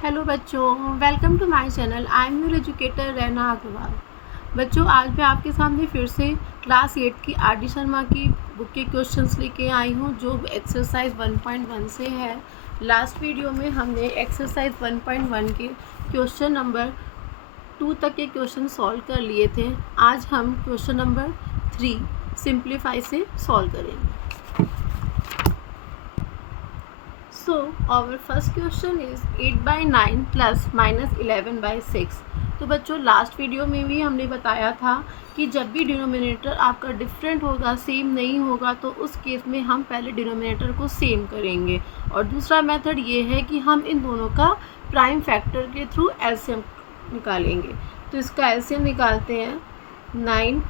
Hello बच्चों, welcome to my channel. I am your educator Raina Agarwal. बच्चों, आज मैं आपके सामने फिर से क्लास 8 की आर डी शर्मा की बुक के क्वेश्चंस लेके आई हूँ, जो एक्सरसाइज 1.1 से है। लास्ट वीडियो में हमने एक्सरसाइज 1.1 के क्वेश्चन नंबर 2 तक के क्वेश्चन सॉल्व कर लिए थे। आज हम क्वेश्चन नंबर 3 सिंप्लीफाई से सॉल्व करेंगे। So our first question is 8/9 plus minus 11/6। तो बच्चों, लास्ट वीडियो में भी हमने बताया था कि जब भी डिनोमिनेटर आपका डिफरेंट होगा, सेम नहीं होगा, तो उस केस में हम पहले डिनोमिनेटर को सेम करेंगे। और दूसरा मेथड ये है कि हम इन दोनों का प्राइम फैक्टर के थ्रू एलसीएम निकालेंगे। तो इसका एलसीएम निकालते हैं 9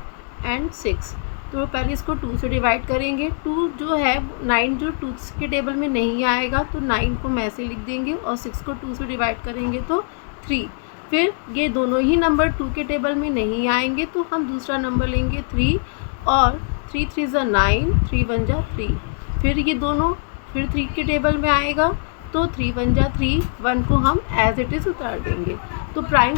and 6। तो पहले इसको 2 से डिवाइड करेंगे। 2 जो है 9 जो 2 के टेबल में नहीं आएगा, तो 9 को मैं ऐसे लिख देंगे, और 6 को 2 से डिवाइड करेंगे तो 3। फिर ये दोनों ही नंबर 2 के टेबल में नहीं आएंगे, तो हम दूसरा नंबर लेंगे 3, और 3 3 ज़ा 9, 3 1 ज़ा 3। फिर ये दोनों फिर 3 के टेबल में आएगा, तो 3 1 ज़ा 3, 1 को हम एज इट इज़ उतार देंगे। तो प्राइम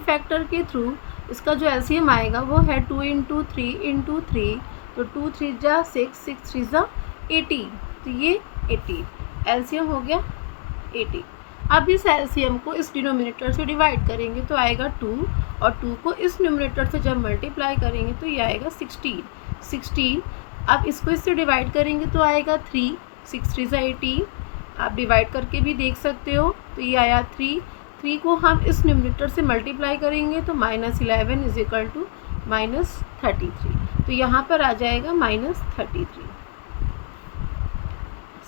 फैक्टर के थ्रू इसका जो एलसीएम आएगा वो है 2 × 3 × 3। तो 2 3 ज़ा 6, 6 3 ज़ा 18। तो ये 18 एलसीएम हो गया 80। अब इस एलसीएम को इस डिनोमिनेटर से डिवाइड करेंगे तो आएगा 2, और 2 को इस न्यूमरेटर से जब मल्टीप्लाई करेंगे तो ये आएगा 16। अब इसको इससे डिवाइड करेंगे तो आएगा 3, 6 3 ज़ा 18। आप डिवाइड करके भी देख सकते हो। तो ये आया 3 को हम इस न्यूमरेटर से मल्टीप्लाई करेंगे तो -11 = -33। तो यहाँ पर आ जाएगा -33।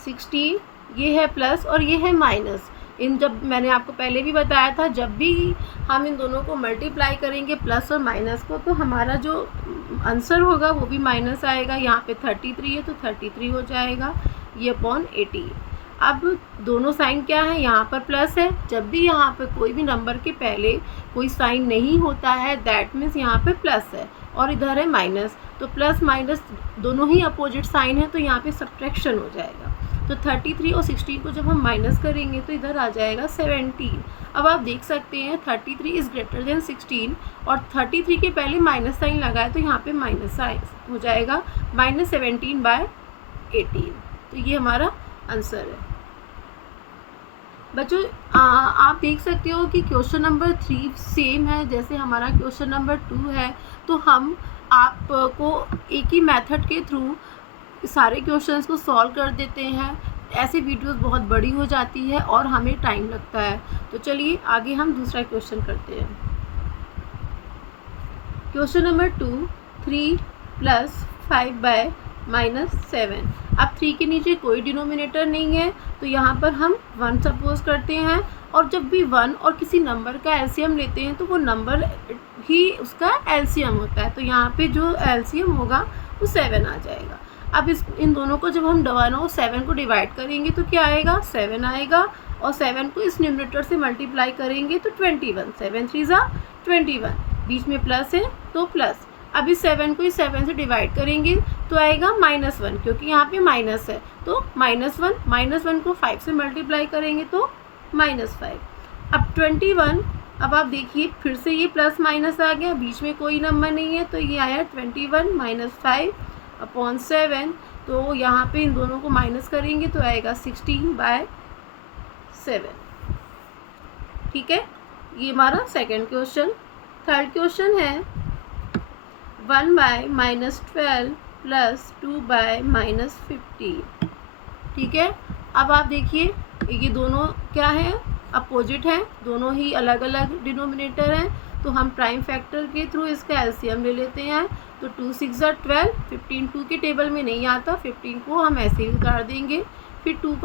16 ये है प्लस और ये है माइनस। जब मैंने आपको पहले भी बताया था, जब भी हम इन दोनों को मल्टीप्लाई करेंगे प्लस और माइनस को, तो हमारा जो आंसर होगा वो भी माइनस आएगा। यहाँ पे 33 है तो 33 हो जाएगा, ये अपॉन 80। अब दोनों साइन क्या है, यहाँ पर प्लस है। जब भी यहाँ पर कोई भी नंबर के पहले कोई साइन नहीं होता है, दैट मीन्स यहाँ पे प्लस है, और इधर है माइनस। तो प्लस माइनस दोनों ही अपोजिट साइन है, तो यहाँ पे सब्ट्रैक्शन हो जाएगा। तो 33 और 16 को जब हम माइनस करेंगे तो इधर आ जाएगा 17। अब आप देख सकते हैं 33 इज़ ग्रेटर देन 16, और 33 के पहले माइनस साइन लगा है, तो यहाँ पे माइनस साइन हो जाएगा -17/18। तो ये हमारा आंसर है। बच्चों, आप देख सकते हो कि क्वेश्चन नंबर 3 सेम है जैसे हमारा क्वेश्चन नंबर 2 है। तो हम आपको एक ही मेथड के थ्रू सारे क्वेश्चंस को सॉल्व कर देते हैं। ऐसे वीडियोस बहुत बड़ी हो जाती है और हमें टाइम लगता है। तो चलिए आगे हम दूसरा क्वेश्चन करते हैं। Question number 2, 3 + 5/- 7। अब 3 के नीचे कोई डिनोमिनेटर नहीं है, तो यहाँ पर हम 1 सपोज करते हैं, और जब भी 1 और किसी नंबर का एलसीएम लेते हैं तो वो नंबर ही उसका एलसीएम होता है। तो यहाँ पे जो एलसीएम होगा वो 7 आ जाएगा। अब इन दोनों को जब हम 1 और 7 को डिवाइड करेंगे तो क्या आएगा, 7 आएगा, और 7 को इस न्यूमरेटर से मल्टीप्लाई करेंगे तो 21, 7 3 ज़ा 21। बीच में प्लस है तो प्लस। अब इस 7 को इस 7 से डिवाइड करेंगे तो आएगा -1, क्योंकि यहाँ पे माइनस है, तो -1 को 5 से मल्टीप्लाई करेंगे तो -5। अब 21, अब आप देखिए फिर से ये प्लस माइनस आ गया, बीच में कोई नंबर नहीं है, तो ये आया 21 - 5/7। तो यहाँ पे इन दोनों को माइनस करेंगे तो आएगा 16/7। ठीक है, ये हमारा सेकंड क्वेश्चन। थर्ड क्वेश्चन है 1/-12 + 2/-15। ठीक है, अब आप देखिए ये दोनों क्या है, अपोजिट हैं, दोनों ही अलग अलग डिनोमिनेटर हैं। तो हम प्राइम फैक्टर के थ्रू इसका एलसीएम ले लेते हैं। तो 2 6 ज़ा 12, 15 2 के टेबल में नहीं आता, 15 को हम ऐसे ही उतार देंगे। फिर 6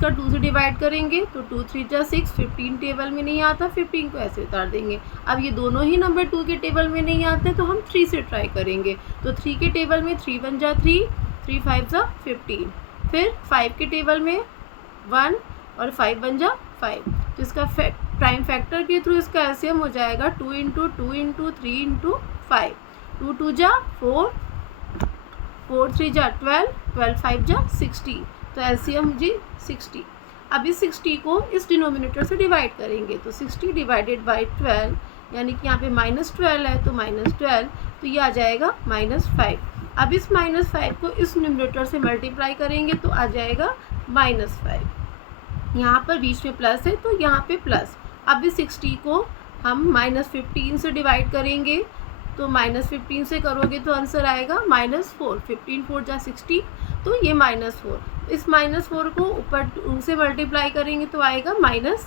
का 2 से डिवाइड करेंगे तो 2 3 ज़ा 6, 15 टेबल में नहीं आता, 15 को ऐसे उतार देंगे। अब ये दोनों ही नंबर 2 के टेबल में नहीं आते, तो हम 3 से ट्राई करेंगे। तो 3 के टेबल में 3 1 ज़ा 3, 3 5 ज़ा 15। फिर 5 के टेबल में 1 और 5 1 ज़ा 5। तो इसका प्राइम फैक्टर के थ्रू इसका एलसीएम हो जाएगा 2 × 2 × 3 × 5। 2 2 ज़ा 4, 4 3 ज़ा 12, 12 5 ज़ा 60। तो एलसीएम जी 60। अब इस 60 को इस डिनोमिनेटर से डिवाइड करेंगे, तो 60 डिवाइडेड बाई 12, यानी कि यहाँ पे -12 है तो -12, तो ये आ जाएगा -5। अब इस -5 को इस न्यूमरेटर से मल्टीप्लाई करेंगे तो आ जाएगा -5। यहाँ पर बीच में प्लस है तो यहाँ पे प्लस। अब इस 60 को हम -15 से डिवाइड करेंगे, तो -15 से करोगे तो आंसर आएगा -4। 15 4 जा 60, तो ये -4। इस -4 को ऊपर 2 से मल्टीप्लाई करेंगे तो आएगा -8।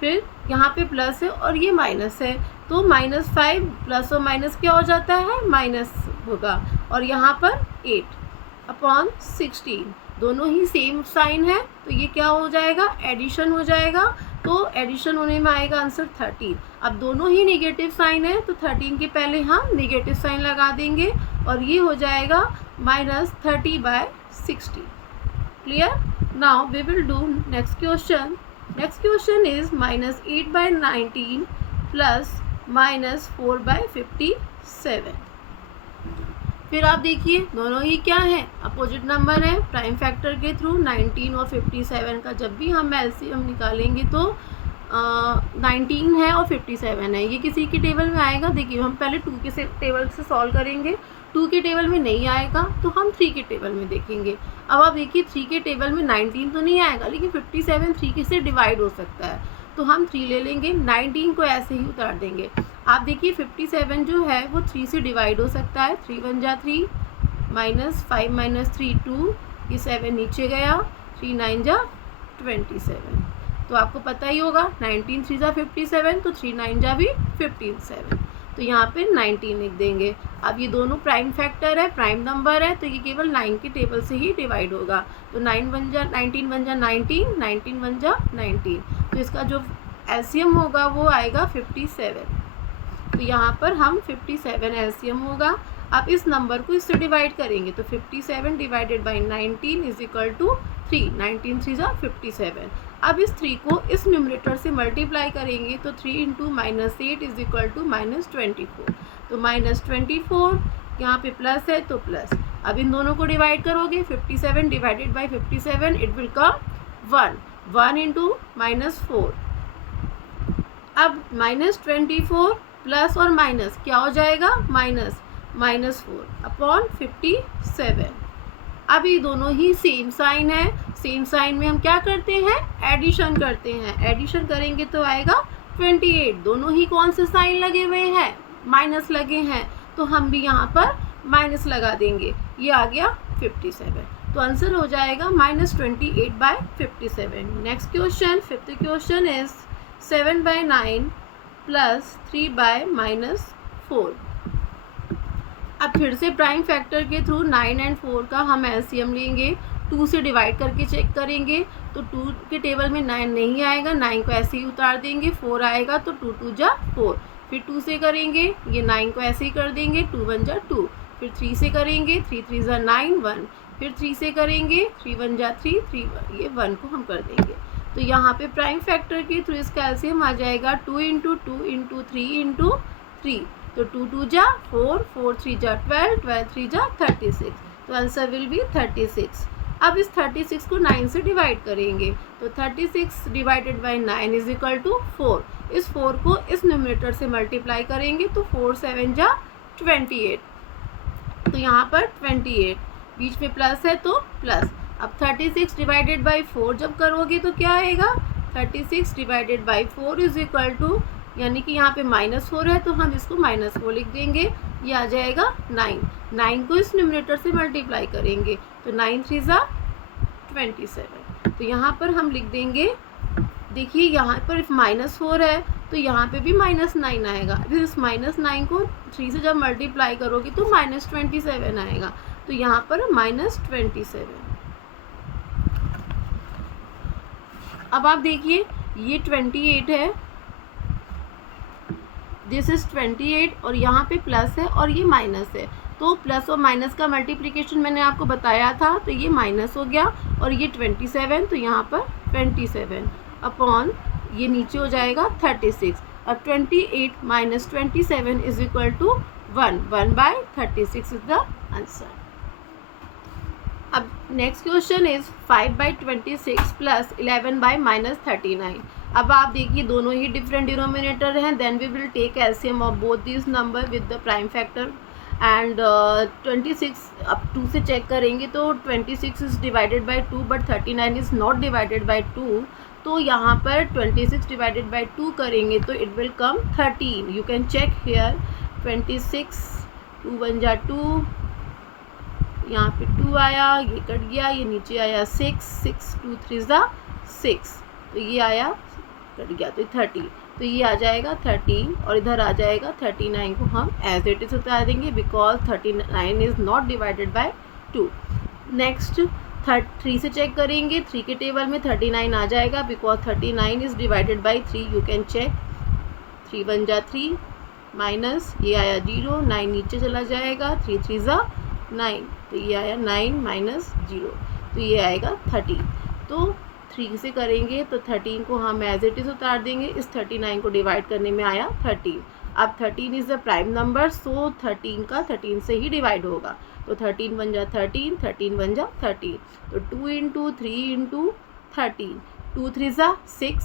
फिर यहाँ पे प्लस है और ये माइनस है, तो -5 प्लस और माइनस क्या हो जाता है, माइनस होगा। और यहाँ पर 8/16, दोनों ही सेम साइन है, तो ये क्या हो जाएगा, एडिशन हो जाएगा। तो एडिशन होने में आएगा आंसर 13। अब दोनों ही नेगेटिव साइन है, तो 13 के पहले हम नेगेटिव साइन लगा देंगे और ये हो जाएगा -30/60। Clear? Now we will do next question. Next question is -8/19 plus -4/57। फिर आप देखिए दोनों ही क्या है, अपोजिट नंबर है। प्राइम फैक्टर के थ्रू 19 और 57 का जब भी हम एलसीएम निकालेंगे तो 19 है और 57 है, ये किसी की टेबल में आएगा। देखिए हम पहले 2 के टेबल से सॉल्व करेंगे, 2 के टेबल में नहीं आएगा तो हम 3 के टेबल में देखेंगे। अब आप देखिए 3 के टेबल में 19 तो नहीं आएगा, लेकिन 57 3 से डिवाइड हो सकता है, तो हम 3 ले लेंगे, 19 को ऐसे ही उतार देंगे। आप देखिए 57 जो है वो 3 से डिवाइड हो सकता है, 3 1 जा 3, -5 - 3 2, ये 7 नीचे गया, 3 9 जा 27। तो आपको पता ही होगा 19 3 जा 57, तो 3 9 जा भी 57, तो यहाँ पे 19 लिख देंगे। अब ये दोनों प्राइम फैक्टर है, प्राइम नंबर है, तो ये केवल 9 के टेबल से ही डिवाइड होगा। तो 9 1 जा 19, 1 जा 19, 19 1 जा 19, तो इसका जो एलसीएम होगा वो आएगा 57। तो यहाँ पर हम 57 एलसीएम होगा। अब इस नंबर को इससे डिवाइड करेंगे, तो 57 divided by 19 is equal to 3, 19 3 जा 57। अब इस 3 को इस न्यूमरेटर से मल्टीप्लाई करेंगे, तो 3 इंटू -8 इज इक्वल टू -24। तो -24, यहाँ पे प्लस है तो प्लस। अब इन दोनों को डिवाइड करोगे, 57 divided by 57 it will come 1, 1 into -4। अब -24 प्लस और माइनस क्या हो जाएगा, -4/57। अब ये दोनों ही सेम साइन है, सेम साइन में हम क्या करते हैं, एडिशन करते हैं। एडिशन करेंगे तो आएगा 28। दोनों ही कौन से साइन लगे हुए हैं, माइनस लगे हैं, तो हम भी यहाँ पर माइनस लगा देंगे, ये आ गया 57। तो आंसर हो जाएगा -28/57। Next question, 5th question is 7/9 plus 3/-4। अब फिर से प्राइम फैक्टर के थ्रू 9 और 4 का हम एलसीएम लेंगे, 2 से डिवाइड करके चेक करेंगे, तो 2 के टेबल में 9 नहीं आएगा, 9 को ऐसे ही उतार देंगे, 4 आएगा तो 2 2 जा 4। फिर 2 से करेंगे, ये 9 को ऐसे ही कर देंगे, 2 1 जा 2। फिर 3 से करेंगे, 3 3 जा 9 1। फिर 3 से करेंगे, 3 1 जा 3 3, ये 1 को हम कर देंगे। तो यहाँ पे प्राइम फैक्टर के थ्रू इसका एलसीएम आ जाएगा 2 इंटू 2 इंटू 3 इंटू 3। तो 2 2 जा 4, 4 3 जा 12, 12 3 जा 36। तो आंसर विल बी 36। अब इस 36 को 9 से डिवाइड करेंगे, तो 36 divided by 9 is equal to 4। इस 4 को इस न्यूमरेटर से मल्टीप्लाई करेंगे, तो 4 7 जा 28। तो यहाँ पर 28, बीच में प्लस है तो प्लस। अब 36 डिवाइडेड बाई 4 जब करोगे तो क्या आएगा, 36 divided by 4 is equal to, यानी कि यहाँ पे -4 है तो हम इसको -4 लिख देंगे, ये आ जाएगा 9। 9 को इस न्यूमरेटर से मल्टीप्लाई करेंगे, तो 9 3 जा 27। तो यहाँ पर हम लिख देंगे, देखिए यहाँ पर -4 है तो यहाँ पे भी -9 आएगा। फिर इस -9 को 3 से जब मल्टीप्लाई करोगे तो -27 आएगा, तो यहाँ पर -27। अब आप देखिए ये 28 है, दिस इज 28, और यहाँ पे प्लस है और ये माइनस है, तो प्लस और माइनस का मल्टीप्लिकेशन मैंने आपको बताया था, तो ये माइनस हो गया और ये 27, तो यहाँ पर 27 अपॉन ये नीचे हो जाएगा 36। और 28 - 27 is equal to 1, 1/36 is the answer. अब नेक्स्ट क्वेश्चन इज 5/26 प्लस 11/-39। अब आप देखिए दोनों ही डिफरेंट डिनोमिनेटर हैं, then we will take LCM of both this number with the prime factor and 26 अब 2 से चेक करेंगे तो 26 is divided by 2 but 39 is not divided by 2। तो यहाँ पर 26 डिवाइडेड बाई 2 करेंगे तो it will come 13। You can check here 26 2 1 जा 2, यहाँ पे 2 आया, ये कट गया, ये नीचे आया 6 6 2 3 ज़ा 6, तो ये आया कट गया तो 30, तो ये आ जाएगा 13 और इधर आ जाएगा 39 को हम एज इट इज उतार देंगे because 39 is not divided by 2। Next 3 से चेक करेंगे, 3 के टेबल में 39 आ जाएगा because 39 is divided by 3। You can check 3 1 जा 3 माइनस ये आया 0, 9 नीचे चला जाएगा, 3 3 ज़ा 9, तो ये आया 9 माइनस 0, तो ये आएगा 30। तो 3 से करेंगे तो 13 को हम एज इट इज़ उतार देंगे, इस 39 को डिवाइड करने में आया 13। अब 13 इज़ द प्राइम नंबर, सो 13 का 13 से ही डिवाइड होगा, तो 13 1 जा 13, 13 1 जा 13, तो 2 इंटू 3 इंटू 13, 2 3 ज़ा 6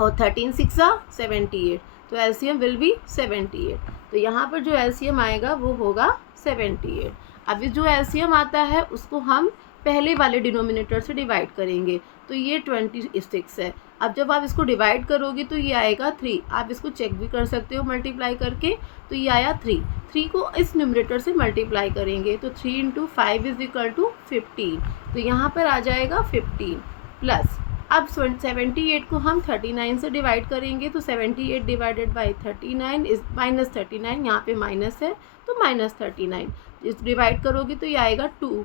और 13 6 ज़ा 78, तो एलसीएम विल बी 78। तो यहाँ पर जो एलसीएम आएगा वो होगा 78। अभी जो एलसीएम आता है उसको हम पहले वाले डिनोमिनेटर से डिवाइड करेंगे, तो ये 26 है। अब जब आप इसको डिवाइड करोगे तो ये आएगा 3, आप इसको चेक भी कर सकते हो मल्टीप्लाई करके, तो ये आया 3। 3 को इस न्यूमरेटर से मल्टीप्लाई करेंगे तो 3 इंटू 5 इज इक्वल टू 15, तो यहाँ पर आ जाएगा 15 प्लस अब 78 को हम 39 से डिवाइड करेंगे तो 78 डिवाइडेड बाई 39 इज माइनस 39, यहाँ पे माइनस है तो माइनस 39, इस डिवाइड करोगे तो ये आएगा 2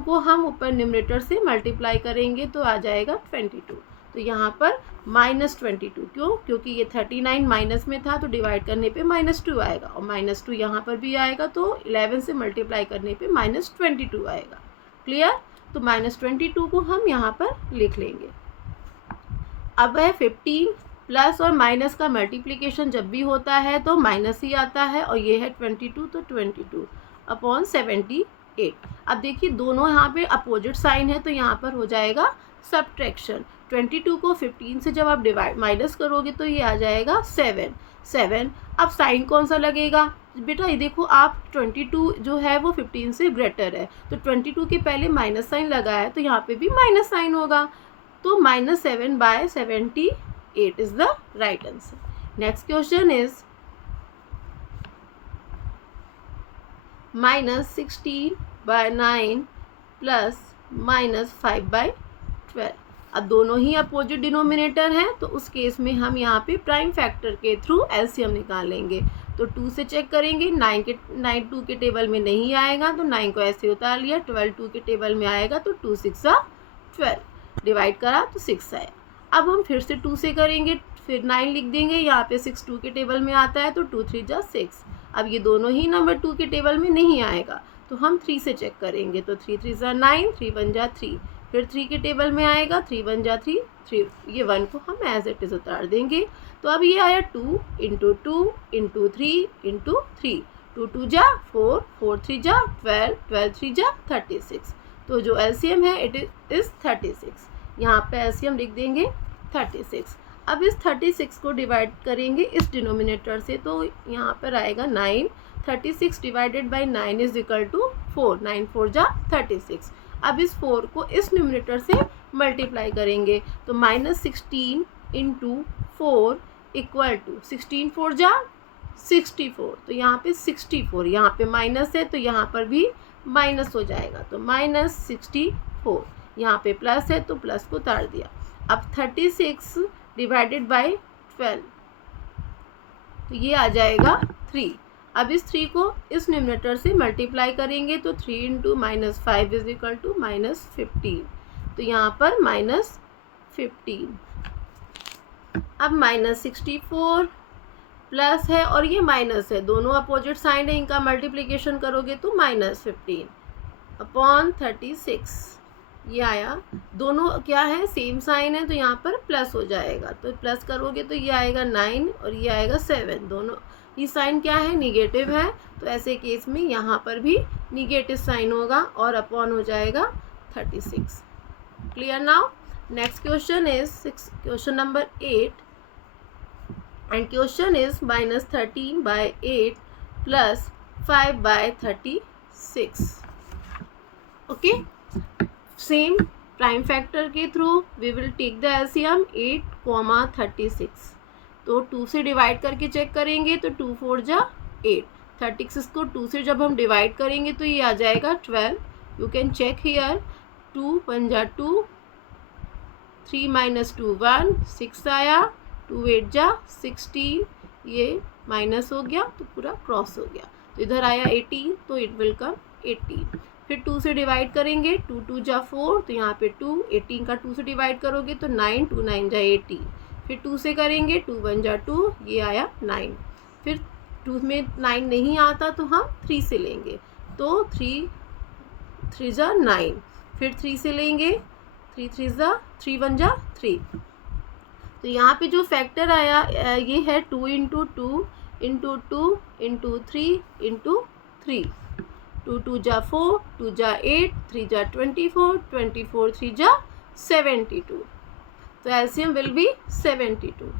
को हम ऊपर न्यूमरेटर से मल्टीप्लाई करेंगे तो आ जाएगा 22, तो यहाँ पर माइनस 22। क्यों? क्योंकि ये 39 माइनस में था तो डिवाइड करने पे -2 आएगा और -2 यहाँ पर भी आएगा, तो 11 से मल्टीप्लाई करने पे -22 आएगा। क्लियर? तो -22 को हम यहाँ पर लिख लेंगे। अब है 15 प्लस और माइनस का मल्टीप्लिकेशन जब भी होता है तो माइनस ही आता है, और ये है 22, तो 22 अपॉन 78। अब देखिए दोनों यहाँ पे अपोजिट साइन है तो यहाँ पर हो जाएगा सब्ट्रैक्शन। 22 को 15 से जब आप डिवाइड माइनस करोगे तो ये आ जाएगा 7। अब साइन कौन सा लगेगा बेटा? ये देखो आप 22 जो है वो 15 से ग्रेटर है, तो 22 के पहले माइनस साइन लगा है तो यहाँ पे भी माइनस साइन होगा, तो -7/78 is the right answer. Next question is -16/9 plus -5/12। अब दोनों ही अपोजिट डिनोमिनेटर हैं तो उस केस में हम यहाँ पे प्राइम फैक्टर के थ्रू एलसीएम निकालेंगे। तो 2 से चेक करेंगे, 9 2 के टेबल में नहीं आएगा तो 9 को ऐसे उतार लिया, 12 2 के टेबल में आएगा तो 2 6 12, डिवाइड करा तो 6 आया। अब हम फिर से 2 से करेंगे, फिर 9 लिख देंगे, यहाँ पे 6 2 के टेबल में आता है तो 2 3 जा 6। अब ये दोनों ही नंबर 2 के टेबल में नहीं आएगा तो हम 3 से चेक करेंगे, तो 3 3 जा 9, 3 1 जा 3, फिर 3 के टेबल में आएगा, 3 1 जा 3, ये 1 को हम एज इट इज उतार देंगे। तो अब ये आया 2 इंटू 2 इंटू 3 इंटू 3, 2 2 जा 4, 4 3 जा 12, 12 3 जा 36, तो जो एलसीएम है इट इज़ 36। यहाँ पे एलसीएम लिख देंगे 36। अब इस 36 को डिवाइड करेंगे इस डिनोमिनेटर से तो यहाँ पर आएगा 9, 36 divided by 9 is equal to 4, 9 4 जा 36। अब इस 4 को इस न्यूमरेटर से मल्टीप्लाई करेंगे तो -16 इंटू 4 इक्वल टू 16 4 जा 64, तो यहाँ पे 64, यहाँ पे माइनस है तो यहाँ पर भी माइनस हो जाएगा, तो -64, यहाँ पे प्लस है तो प्लस को उतार दिया। अब 36 डिवाइडेड बाई 12, तो ये आ जाएगा 3। अब इस 3 को इस न्यूमरेटर से मल्टीप्लाई करेंगे तो 3 इंटू -5 इज इक्वल टू -15, तो यहाँ पर -15। अब -64 प्लस है और ये माइनस है, दोनों अपोजिट साइन है, इनका मल्टीप्लिकेशन करोगे तो -15 अपॉन 36, ये आया। दोनों क्या है? सेम साइन है तो यहाँ पर प्लस हो जाएगा, तो प्लस करोगे तो ये आएगा 9 और ये आएगा 7, दोनों ये साइन क्या है, निगेटिव है, तो ऐसे केस में यहाँ पर भी निगेटिव साइन होगा और अपॉन हो जाएगा 36. Clear now. Next question is question number 8 and question is minus 13/8 plus 5/36. Okay, same prime factor के through we will take the LCM 8, 36. तो 2 से डिवाइड करके चेक करेंगे तो 2 4 जा 8, 36 को 2 से जब हम डिवाइड करेंगे तो ये आ जाएगा 12. You can check here. 2 1 जा 2, 3 - 2 1, 6 आया, 2 8 जा 16, ये माइनस हो गया तो पूरा क्रॉस हो गया, तो इधर आया 18 तो इट विल कम 18. फिर 2 से डिवाइड करेंगे, 2 2 जा 4 तो यहाँ पे 2, 18 का 2 से डिवाइड करोगे तो 9, 2 9 जा 18. फिर 2 से करेंगे, 2 1 जा 2, ये आया 9. फिर 2 में 9 नहीं आता तो हम 3 से लेंगे, तो 3 3 जा 9. फिर 3 से लेंगे, 3 3 जा 3 1 जा 3. तो यहाँ पे जो फैक्टर आया ये है 2 × 2 × 2 × 3 × 3. 2 2 जा 4, 2 जा 8, 3 जा 24, 24 3 जा 72. तो एलसीएम विल बी 72.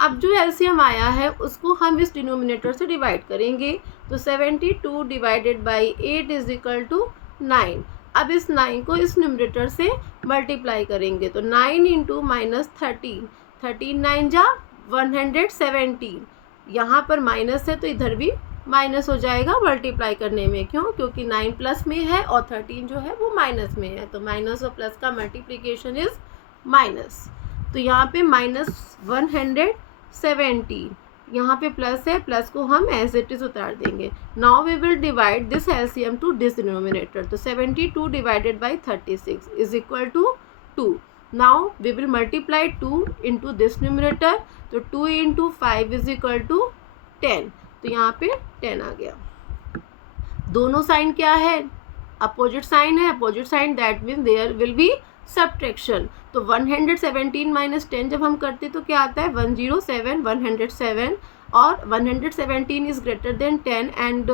अब जो एलसीएम आया है उसको हम इस डिनोमिनेटर से डिवाइड करेंगे, तो 72 divided by 8 is equal to 9. अब इस 9 को इस न्यूमरेटर से मल्टीप्लाई करेंगे, तो 9 × -13, 13 9 जा 117. यहाँ पर माइनस है तो इधर भी माइनस हो जाएगा मल्टीप्लाई करने में. क्यों? क्योंकि 9 प्लस में है और 13 जो है वो माइनस में है, तो माइनस और प्लस का मल्टीप्लिकेशन इज माइनस. तो यहाँ पे -117, यहाँ पे प्लस है, प्लस को हम एज इट इज उतार देंगे. Now we will divide this LCM to this denominator, तो 72 divided by 36 is equal to 2. Now we will multiply 2 into this numerator, तो 2 × 5 इज इक्वल टू 10. तो यहाँ पे 10 आ गया. दोनों साइन क्या है, अपोजिट साइन है. Opposite sign that mean there will be subtraction. तो 117 - 10 जब हम करते तो क्या आता है, 107, 107, और 117 इज ग्रेटर देन 10 एंड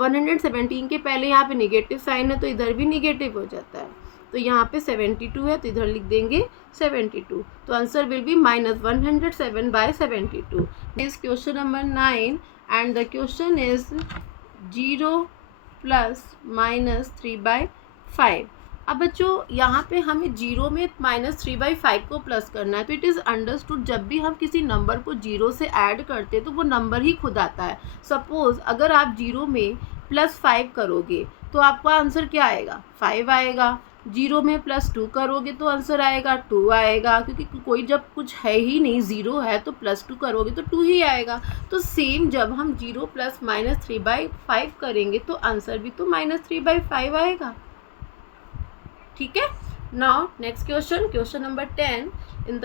117 के पहले यहाँ पे निगेटिव साइन है तो इधर भी निगेटिव हो जाता है. तो यहाँ पे 72 है तो इधर लिख देंगे 72. तो answer will be -107/72. This question number 9 and the question is 0 + -3/5. अब बच्चों यहाँ पे हमें 0 में -3/5 को प्लस करना है, तो इट इज़ अंडरस्टूड जब भी हम किसी नंबर को 0 से ऐड करते तो वो नंबर ही खुद आता है. सपोज़ अगर आप 0 में +5 करोगे तो आपका आंसर क्या आएगा, 5 आएगा. 0 में +2 करोगे तो आंसर आएगा 2 आएगा, क्योंकि कोई जब कुछ है ही नहीं, 0 है तो +2 करोगे तो 2 ही आएगा. तो सेम जब हम 0 + -3/5 करेंगे तो आंसर भी तो -3/5 आएगा. ठीक है. Now next question, question number 10. In the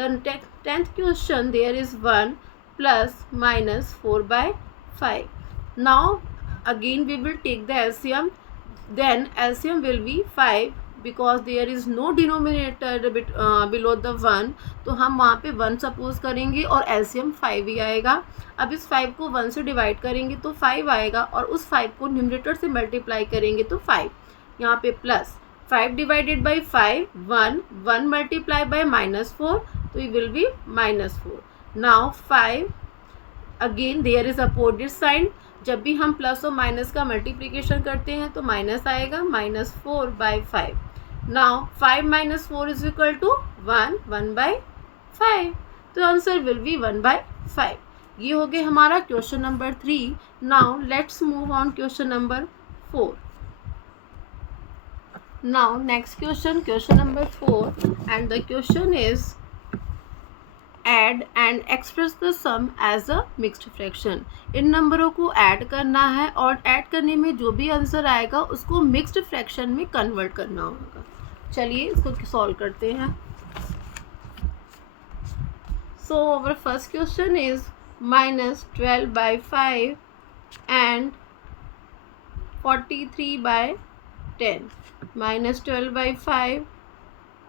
10th question there is 1 ± -4/5. Now again we will take the LCM, then LCM will be 5 because there is no denominator below the 1. तो हम वहाँ पे 1 सपोज करेंगे और एलसीएम 5 ही आएगा. अब इस 5 को 1 से डिवाइड करेंगे तो 5 आएगा और उस 5 को न्यूमरेटर से मल्टीप्लाई करेंगे तो 5. यहाँ पे plus 5 divided by 5 1, 1 multiply by -4 तो it will be -4. Now 5 again there is opposite sign. जब भी हम प्लस और माइनस का मल्टीप्लिकेशन करते हैं तो माइनस आएगा, -4/5. Now 5 - 4 is equal to 1, 1/5. तो आंसर विल बी 1/5. ये हो गया हमारा question number 3. Now let's move on question number 4. Now next question, question number 4, and the question is add and express the sum as a mixed fraction. इन नंबरों को add करना है और ऐड करने में जो भी आंसर आएगा उसको मिक्स्ड फ्रैक्शन में कन्वर्ट करना होगा. चलिए इसको सॉल्व करते हैं. सो our first question is -12/5 and 43/10. -12/5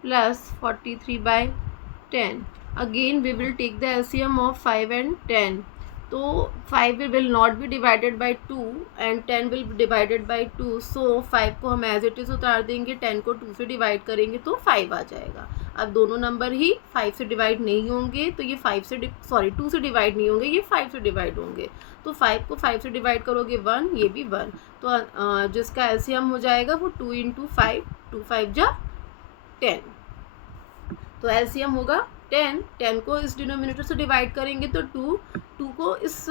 plus 43/10. Again we will take the LCM of 5 and 10. तो 5 will not be divided by 2 and 10 will be divided by 2, so 5 को हम एज इट इज़ उतार देंगे, 10 को 2 से डिवाइड करेंगे तो 5 आ जाएगा। अब दोनों नंबर ही 5 से डिवाइड नहीं होंगे, तो ये 2 से डिवाइड नहीं होंगे, ये 5 से डिवाइड होंगे। तो 5 को 5 से डिवाइड करोगे 1, ये भी 1, तो जिसका एलसीएम हो जाएगा वो 2 × 5, 2 5 जा 10, तो एलसीएम होगा 10। 10 को इस डिनोमिनेटर से डिवाइड करेंगे तो 2 को इस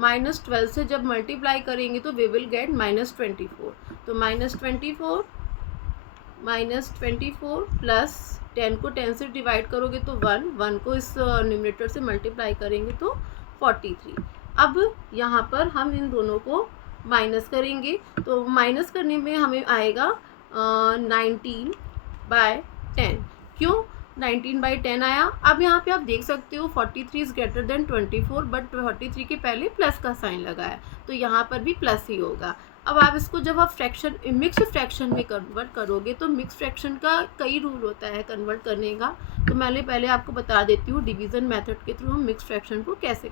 -12 से जब मल्टीप्लाई करेंगे तो वी विल गेट -24, तो -24 प्लस 10 को 10 से डिवाइड करोगे तो 1 को इस न्यूमरेटर से मल्टीप्लाई करेंगे तो 43। अब यहाँ पर हम इन दोनों को माइनस करेंगे, तो माइनस करने में हमें आएगा 19/10। क्यों 19/10 आया? अब यहाँ पे आप देख सकते हो 43 इज़ ग्रेटर देन 24, बट 43 के पहले प्लस का साइन लगा है, तो यहाँ पर भी प्लस ही होगा। अब आप इसको जब आप मिक्स फ्रैक्शन में कन्वर्ट करोगे तो मिक्स फ्रैक्शन का कई रूल होता है कन्वर्ट करने का, तो मैंने पहले आपको बता देती हूँ डिवीज़न मेथड के थ्रू हम मिक्स फ्रैक्शन को कैसे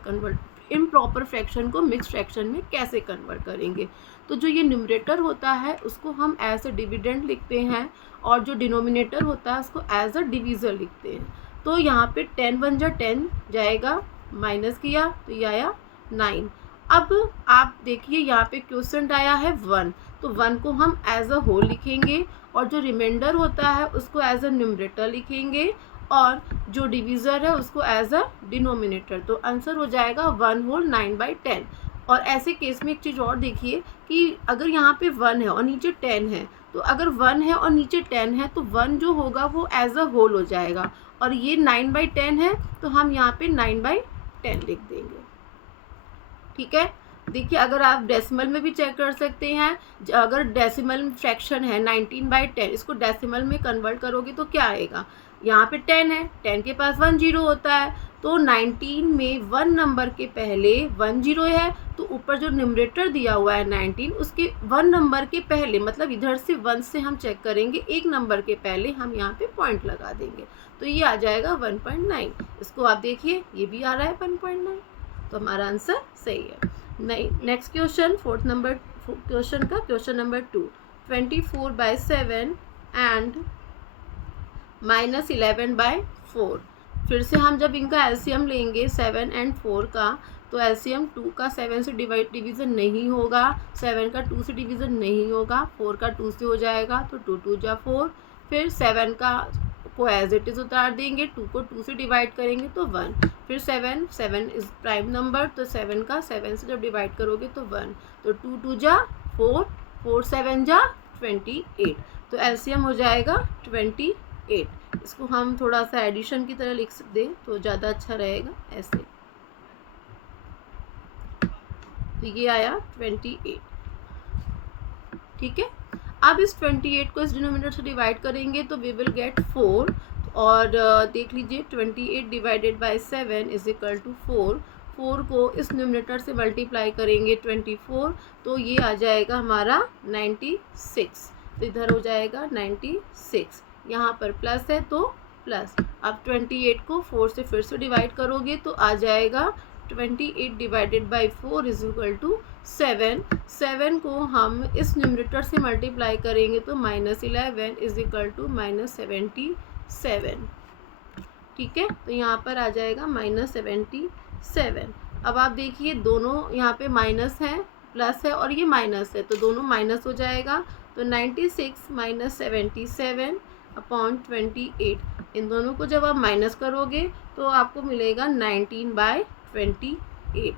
इम्प्रॉपर फ्रैक्शन को मिक्स फ्रैक्शन में कैसे कन्वर्ट करेंगे। तो जो ये न्यूमरेटर होता है उसको हम एज अ डिविडेंड लिखते हैं, और जो डिनोमिनेटर होता है उसको एज अ डिवीज़र लिखते हैं। तो यहाँ पे 10 1 जा 10 जाएगा, माइनस किया तो ये आया 9। अब आप देखिए यहाँ पे क्वोशंट आया है 1, तो 1 को हम एज अ होल लिखेंगे, और जो रिमाइंडर होता है उसको एज अ न्यूमरेटर लिखेंगे, और जो डिवीज़र है उसको एज अ डिनोमिनेटर। तो आंसर हो जाएगा 1 होल 9/10। और ऐसे केस में एक चीज़ और देखिए कि अगर यहाँ पे 1 है और नीचे 10 है, तो अगर 1 है और नीचे 10 है तो 1 जो होगा वो एज अ होल हो जाएगा, और ये 9/10 है तो हम यहाँ पे 9/10 लिख देंगे। ठीक है, देखिए अगर आप डेसिमल में भी चेक कर सकते हैं, अगर डेसिमल फ्रैक्शन है 19/10, इसको डेसिमल में कन्वर्ट करोगे तो क्या आएगा? यहाँ पे 10 है, 10 के पास 1 0 होता है, तो 19 में 1 नंबर के पहले 1 0 है, तो ऊपर जो न्यूमरेटर दिया हुआ है 19 उसके 1 नंबर के पहले, मतलब इधर से 1 से हम चेक करेंगे, एक नंबर के पहले हम यहाँ पे पॉइंट लगा देंगे, तो ये आ जाएगा 1.9। इसको आप देखिए ये भी आ रहा है 1.9, तो हमारा आंसर सही है। नहीं, next question, fourth number question का क्वेश्चन नंबर 2, 24/7 एंड -11/4। फिर से हम जब इनका एलसीएम लेंगे 7 और 4 का, तो एलसीएम 2 का 7 से डिवीज़न नहीं होगा, 7 का 2 से डिवीज़न नहीं होगा, 4 का 2 से हो जाएगा, तो 2 2 जा 4। फिर 7 का को एज इट इज़ उतार देंगे, 2 को 2 से डिवाइड करेंगे तो 1। फिर 7 इज़ प्राइम नंबर, तो 7 का 7 से जब डिवाइड करोगे तो 1, तो 2 2 जा 4, 4 7 जा 28, तो एलसीएम हो जाएगा 28। इसको हम थोड़ा सा एडिशन की तरह लिख दें तो ज़्यादा अच्छा रहेगा ऐसे, तो ये आया 28। ठीक है, अब इस 28 को इस डिनोमिनेटर से डिवाइड करेंगे तो वी विल गेट 4, और देख लीजिए 28 divided by 7 is equal to 4। 4 को इस न्यूमरेटर से मल्टीप्लाई करेंगे 24, तो ये आ जाएगा हमारा 96, तो इधर हो जाएगा 96, यहाँ पर प्लस है तो प्लस। अब 28 को 4 से फिर से डिवाइड करोगे तो आ जाएगा 28 divided by 4 is equal to 7। 7 को हम इस न्यूमरेटर से मल्टीप्लाई करेंगे तो -11 इज इक्वल टू -77। ठीक है, तो यहाँ पर आ जाएगा -77। अब आप देखिए दोनों यहाँ पे माइनस है, प्लस है और ये माइनस है, तो दोनों माइनस हो जाएगा, तो 96 - 77 अपॉन 28, इन दोनों को जब आप माइनस करोगे तो आपको मिलेगा 19/28।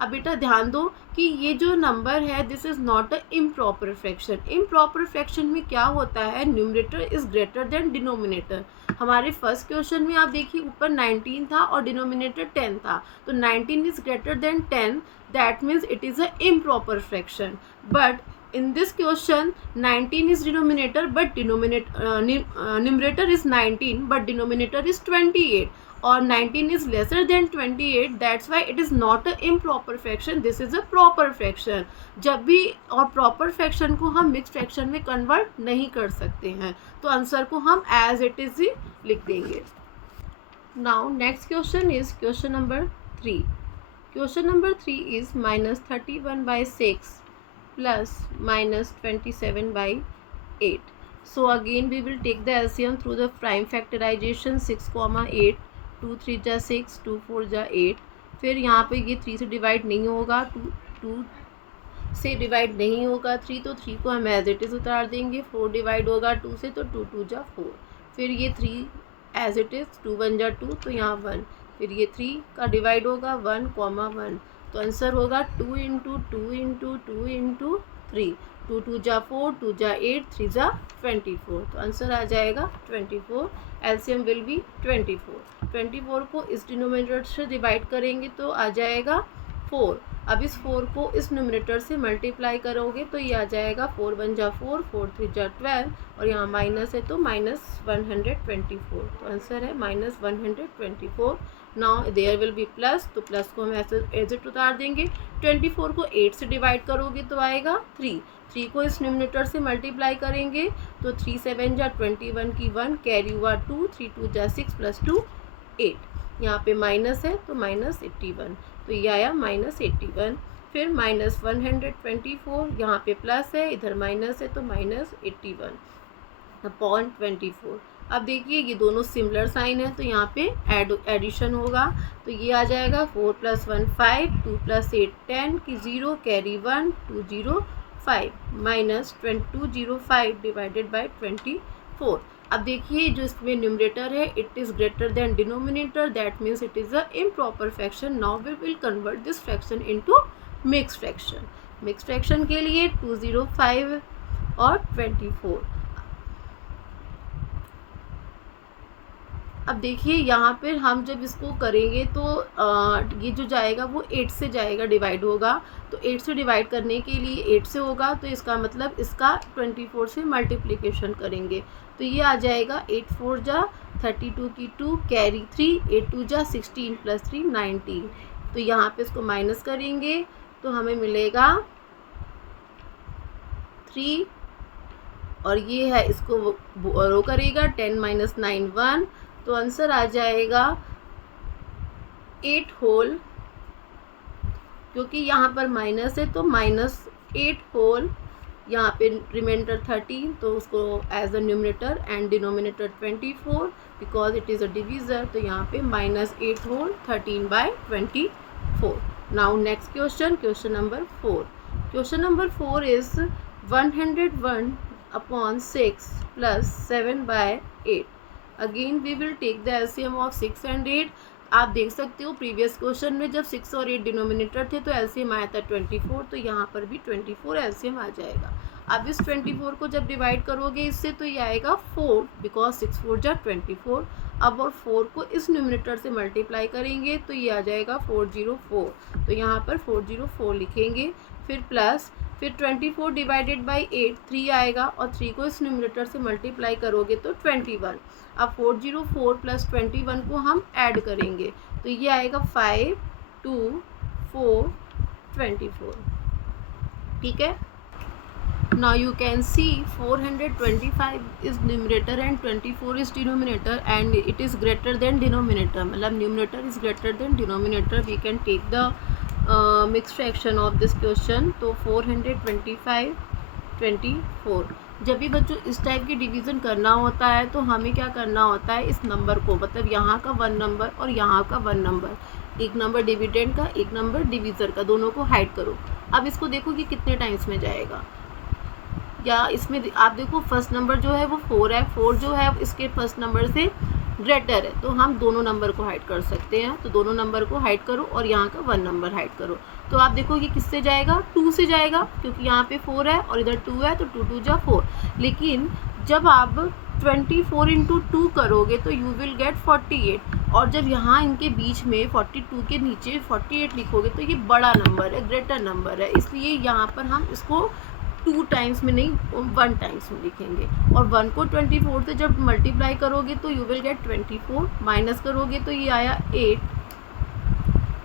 अब बेटा ध्यान दो कि ये जो नंबर है this is not a improper fraction. Improper fraction में क्या होता है, numerator is greater than denominator. हमारे फर्स्ट क्वेश्चन में आप देखिए ऊपर 19 था और डिनोमिनेटर 10 था, तो 19 is greater then 10, that means it is a improper fraction. But in this question 19 is denominator but numerator is 19 but denominator is 28, or 19 is lesser than 28, that's why it is not a improper fraction, this is a proper fraction। जब भी और proper fraction को हम mixed fraction में convert नहीं कर सकते हैं, तो आंसर को हम as it is ही लिख देंगे। Now next question is question number 3, question number 3 is -31/6 plus -27/8. So again we will take the LCM through the prime factorization. 6, 8, 2 3 जा 6, 2 4 जा 8. फिर यहाँ पे ये 3 से डिवाइड नहीं होगा, 2 से डिवाइड नहीं होगा 3, तो 3 को हम एज इट इज़ उतार देंगे. 4 डिवाइड होगा 2 से, तो 2 2 जा 4. फिर ये 3 एज इट इज़, 2 1 जा 2, तो यहाँ 1. फिर ये 3 का डिवाइड होगा 1, 1, तो आंसर होगा 2 इंटू 2 इंटू 2 इंटू 3. 2 2 जा 4, 2 जा 8, 3 जा 24. तो आंसर आ जाएगा 24. LCM will B 24. 24 को इस डिनोमिनेटर से डिवाइड करेंगे तो आ जाएगा 4. अब इस 4 को इस न्यूमरेटर से मल्टीप्लाई करोगे तो ये आ जाएगा 4 1 जा 4, 4 3 जा 12, और यहाँ माइनस है तो -124. तो आंसर है -124. Now there will be plus, तो प्लस को हम ऐसे एज इट उतार देंगे. 24 को 8 से डिवाइड करोगे तो आएगा 3. 3 को इस न्यूमरेटर से मल्टीप्लाई करेंगे तो 3 7 जा 21 की 1, कैरी हुआ 2, 3 2 जा 6 प्लस 2 8. यहाँ पे माइनस है तो -81, तो ये आया -81. फिर -124, यहाँ पे प्लस है, इधर माइनस है तो -81/24. अब देखिए ये दोनों सिमिलर साइन है तो यहाँ पे एडिशन होगा, तो ये आ जाएगा 4 + 1 5, 2 + 8 10 की 0, कैरी 1 205 -205 डिवाइडेड बाय 24. अब देखिए जो इसमें न्यूमरेटर है it is greater than denominator, that means it is a improper fraction. Now we will convert this fraction into mix fraction. Mix fraction के लिए 205 और 24. अब देखिए यहाँ पर हम जब इसको करेंगे तो ये जो जाएगा वो 8 से जाएगा, डिवाइड होगा, तो 8 से डिवाइड करने के लिए 8 से होगा, तो इसका मतलब इसका 24 से मल्टीप्लिकेशन करेंगे तो ये आ जाएगा 8 4 जा 32 की 2, कैरी 3, 8 2 जा 16 + 3 19. तो यहाँ पे इसको माइनस करेंगे तो हमें मिलेगा 3, और ये है इसको रो करेगा 10 - 9 1, तो आंसर आ जाएगा 8 होल, क्योंकि यहाँ पर माइनस है तो -8 होल. यहाँ पे रिमाइंडर 13, तो उसको as a numerator and denominator 24, because it is a divisor, तो यहाँ पे -8 whole 13/24. Now next question, question number 4. Question number 4 is 101/6 + 7/8. Again we will take the LCM of 6 and 8. आप देख सकते हो प्रीवियस क्वेश्चन में जब 6 और 8 डिनोमिनेटर थे तो एलसीएम आया था 24, तो यहाँ पर भी 24 एलसीएम आ जाएगा. अब इस 24 को जब डिवाइड करोगे इससे तो ये आएगा 4, बिकॉज 6 4 जा 24. अब और 4 को इस न्यूमरेटर से मल्टीप्लाई करेंगे तो ये आ जाएगा 404, तो यहाँ पर 404 लिखेंगे. फिर प्लस, फिर 24 डिवाइडेड बाई 8 3 आएगा, और 3 को इस न्यूमरेटर से मल्टीप्लाई करोगे तो 21. अब 404 + 21 को हम ऐड करेंगे तो ये आएगा 5 2 4 24. ठीक है. Now you can see 425 is numerator and 24 is denominator, and it is greater than denominator. मतलब numerator is greater than denominator. We can take the mixed fraction of this question. तो 425 24. जब भी बच्चों इस टाइप की डिवीज़न करना होता है तो हमें क्या करना होता है, इस नंबर को, मतलब यहाँ का 1 नंबर और यहाँ का 1 नंबर, एक नंबर डिविडेंड का एक नंबर डिवीज़र का, दोनों को हाइड करो. अब इसको देखो कि कितने टाइम्स में जाएगा, या इसमें आप देखो फर्स्ट नंबर जो है वो 4 है, 4 जो है इसके फर्स्ट नंबर से ग्रेटर है, तो हम दोनों नंबर को हाइड कर सकते हैं. तो दोनों नंबर को हाइड करो और यहाँ का 1 नंबर हाइड करो. तो आप देखो ये किससे जाएगा, 2 से जाएगा, क्योंकि यहाँ पे 4 है और इधर 2 है, तो 2 2 जा 4. लेकिन जब आप 24 × 2 करोगे तो यू विल गेट 48, और जब यहाँ इनके बीच में 42 के नीचे 48 लिखोगे तो ये बड़ा नंबर है, ग्रेटर नंबर है, इसलिए यहाँ पर हम इसको 2 टाइम्स में नहीं 1 टाइम्स में लिखेंगे. और 1 को 24 से जब मल्टीप्लाई करोगे तो यू विल गेट 24, माइनस करोगे तो ये आया 8,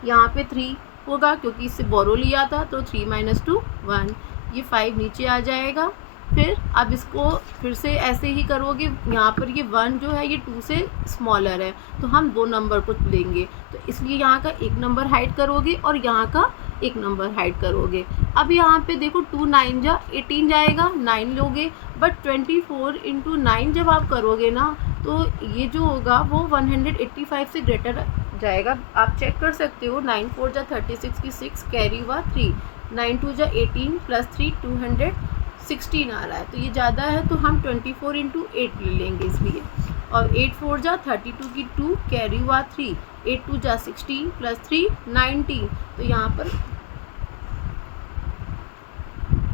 यहाँ पे 3 होगा क्योंकि इससे बोरो लिया था, तो 3 - 2 1, ये 5 नीचे आ जाएगा, फिर अब इसको फिर से ऐसे ही करोगे, यहाँ पर ये 1 जो है ये 2 से स्मॉलर है तो हम 2 नंबर को लेंगे, तो इसलिए यहाँ का एक नंबर हाइड करोगे और यहाँ का एक नंबर हाइड करोगे। अब यहाँ पे देखो 2 9 जा 18 जाएगा, 9 लोगे, बट 24 इंटू 9 जब आप करोगे ना तो ये जो होगा वो 185 से ग्रेटर जाएगा। आप चेक कर सकते हो, 9 4 जा 36 की 6 कैरी हुआ 3, 9 2 जा 18 प्लस 3 216 आ रहा है, तो ये ज़्यादा है तो हम 24 इंटू 8 ले लेंगे इसलिए। और 8 4 जा 32 की 2 कैरी हुआ 3, 8 2 जा 16 प्लस 3 19, तो यहाँ पर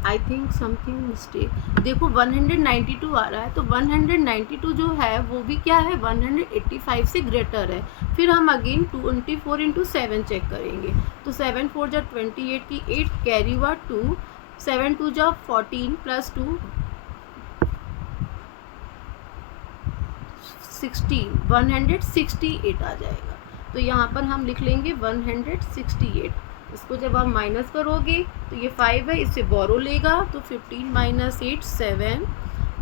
आई थिंक समथिंग मिस्टेक, देखो 192 आ रहा है, तो 192 जो है वो भी क्या है 185 से ग्रेटर है। फिर हम अगेन 24 इंटू 7 चेक करेंगे, तो 7 4 जा 28 की 8 कैरी हुआ 2, 7 2 जा 14 प्लस 2 16, 168 आ जाएगा, तो यहाँ पर हम लिख लेंगे 168। इसको जब आप माइनस करोगे तो ये 5 है, इससे बोरो लेगा तो 15 माइनस 8 7,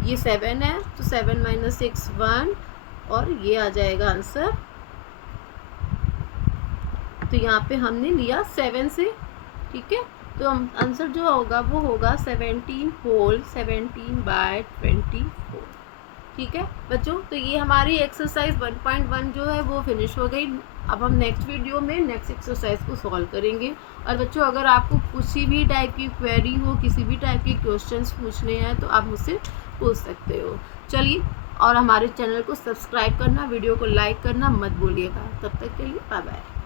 ये 7 है तो 7 माइनस 6 1, और ये आ जाएगा आंसर। तो यहाँ पे हमने लिया 7 से, ठीक है, तो हम आंसर जो होगा वो होगा 17 होल 17/24। ठीक है बच्चों, तो ये हमारी एक्सरसाइज 1.1 जो है वो फिनिश हो गई। अब हम नेक्स्ट वीडियो में नेक्स्ट एक्सरसाइज को सॉल्व करेंगे। और बच्चों अगर आपको किसी भी टाइप की क्वेरी हो, किसी भी टाइप के क्वेश्चंस पूछने हैं तो आप मुझसे पूछ सकते हो। चलिए, और हमारे चैनल को सब्सक्राइब करना, वीडियो को लाइक करना मत भूलिएगा। तब तक के लिए बाय बाय।